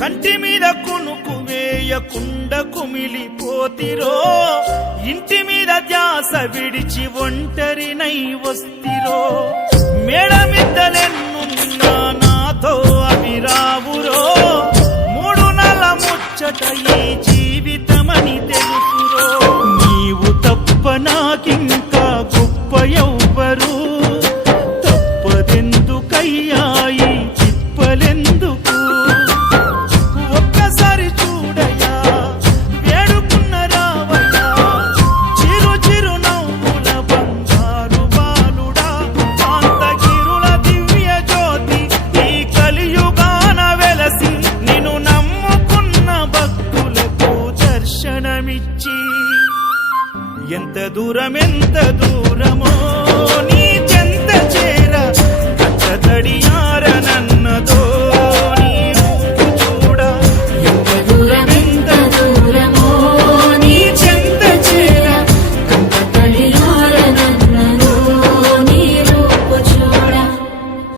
కంటి మీద కునుకు వేయకుండ కుమిలిపోతిరో, ఇంటి మీద ధ్యాస విడిచి ఒంటరినై వస్తిరో, మేడమిద్దలెన్నున్నా నాతో అవి రావురో, మూడు నెల ముచ్చట ఈ జీవితమని తెలుసురో, నీవు తప్ప నాకింకా గొప్ప ఎవ్వరు, తప్పదెందుకయ్యా ఈ తిప్పలెందుకు, ఒక్కసారి చూడయ్యా వేడుకున్న రావయ్యా, చిరు చిరు నవ్వుల బంగారు బాలుడా, కాంతగిరుల దివ్య జ్యోతి ఈ కలియుగాన వెలసి, నిన్ను నమ్ముకున్న భక్తులకు దర్శనమిచ్చి, ఎంత దూరమో నీ